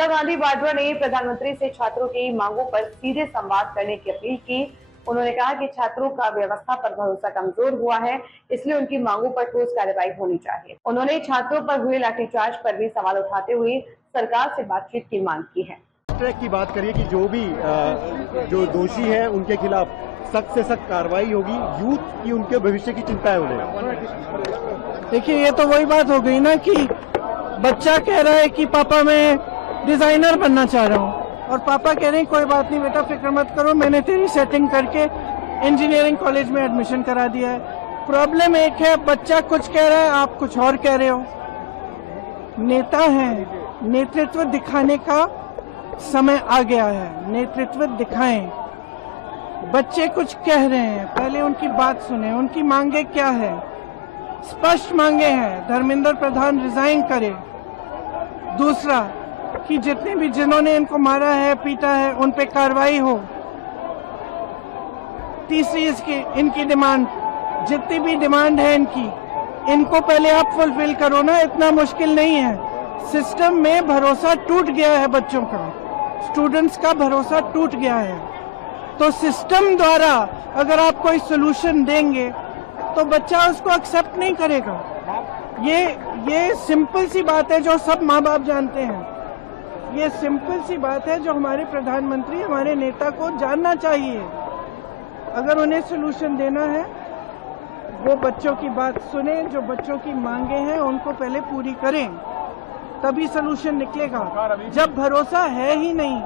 प्रियंका गांधी वाड्रा ने प्रधानमंत्री से छात्रों की मांगों पर सीधे संवाद करने की अपील की। उन्होंने कहा कि छात्रों का व्यवस्था पर भरोसा कमजोर हुआ है, इसलिए उनकी मांगों पर ठोस कार्रवाई होनी चाहिए। उन्होंने छात्रों पर हुए लाठीचार्ज पर भी सवाल उठाते हुए सरकार से बातचीत की मांग की है। ट्रैक की बात करिए कि जो दोषी है उनके खिलाफ सख्त से सख्त कार्रवाई होगी। यूथ की उनके भविष्य की चिंता है उन्हें। देखिए, ये तो वही बात हो गई ना कि बच्चा कह रहा है कि पापा मैं डिजाइनर बनना चाह रहा हूँ, और पापा कह रहे हैं कोई बात नहीं बेटा, फिक्र मत करो, मैंने तेरी सेटिंग करके इंजीनियरिंग कॉलेज में एडमिशन करा दिया है। प्रॉब्लम एक है, बच्चा कुछ कह रहा है, आप कुछ और कह रहे हो। नेता हैं, नेतृत्व दिखाने का समय आ गया है, नेतृत्व दिखाएं। बच्चे कुछ कह रहे हैं, पहले उनकी बात सुने, उनकी मांगे क्या है। स्पष्ट मांगे हैं, धर्मेंद्र प्रधान रिजाइन करे। दूसरा कि जितने भी जिन्होंने इनको मारा है, पीटा है, उन पे कार्रवाई हो। तीसरी इनकी डिमांड, जितनी भी डिमांड है इनको पहले आप फुलफिल करो ना, इतना मुश्किल नहीं है। सिस्टम में भरोसा टूट गया है, बच्चों का, स्टूडेंट्स का भरोसा टूट गया है। तो सिस्टम द्वारा अगर आप कोई सोल्यूशन देंगे तो बच्चा उसको एक्सेप्ट नहीं करेगा। ये सिंपल सी बात है जो सब माँ बाप जानते हैं। ये सिंपल सी बात है जो हमारे प्रधानमंत्री, हमारे नेता को जानना चाहिए। अगर उन्हें सोल्यूशन देना है, वो बच्चों की बात सुने, जो बच्चों की मांगे हैं उनको पहले पूरी करें, तभी सोल्यूशन निकलेगा। जब भरोसा है ही नहीं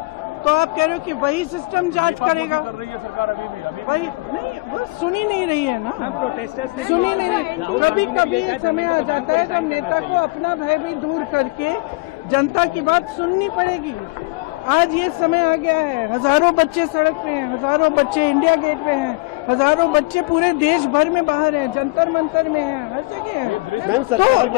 तो आप कह रहे हो कि वही सिस्टम जांच करेगा। कर रही है सरकार वही नहीं, वो सुनी नहीं रही है ना, सुनी नहीं रही। कभी कभी समय आ जाता है जब नेता को अपना भय भी दूर करके जनता की बात सुननी पड़ेगी। आज ये समय आ गया है, हजारों बच्चे सड़क पे हैं, हजारों बच्चे इंडिया गेट पे हैं, हजारों बच्चे पूरे देश भर में बाहर हैं, जंतर मंतर में हैं, हर जगह हैं। मैम सरकार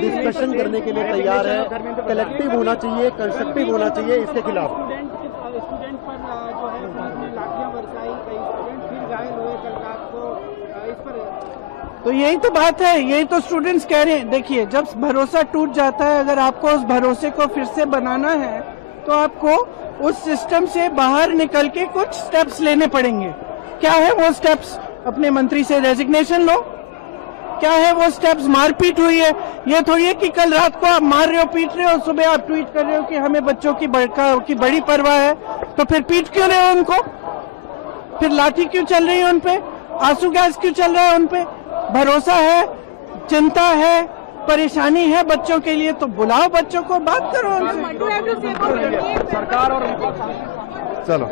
डिस्कशन करने के लिए तैयार है, कलेक्टिव होना चाहिए, कंस्ट्रक्टिव होना चाहिए, इसके खिलाफ। स्टूडेंट पर जो है लाठियां बरसाई, कई स्टूडेंट फिर घायल हुए कल रात को, इस पर तो यही तो बात है, यही तो स्टूडेंट्स कह रहे हैं। देखिए, जब भरोसा टूट जाता है, अगर आपको उस भरोसे को फिर से बनाना है तो आपको उस सिस्टम से बाहर निकल के कुछ स्टेप्स लेने पड़ेंगे। क्या है वो स्टेप्स? अपने मंत्री से रेजिग्नेशन लो। क्या है वो स्टेप्स? मारपीट हुई है, ये थोड़ी है कि कल रात को आप मार रहे हो, पीट रहे हो, सुबह आप ट्वीट कर रहे हो कि हमें बच्चों की बड़ी परवाह है, तो फिर पीट क्यों रहे हो उनको? फिर लाठी क्यों चल रही है उन पे? आंसू गैस क्यों चल रहा है उन पे? भरोसा है, चिंता है, परेशानी है बच्चों के लिए, तो बुलाओ बच्चों को, बात करो उनसे। सरकार और चलो।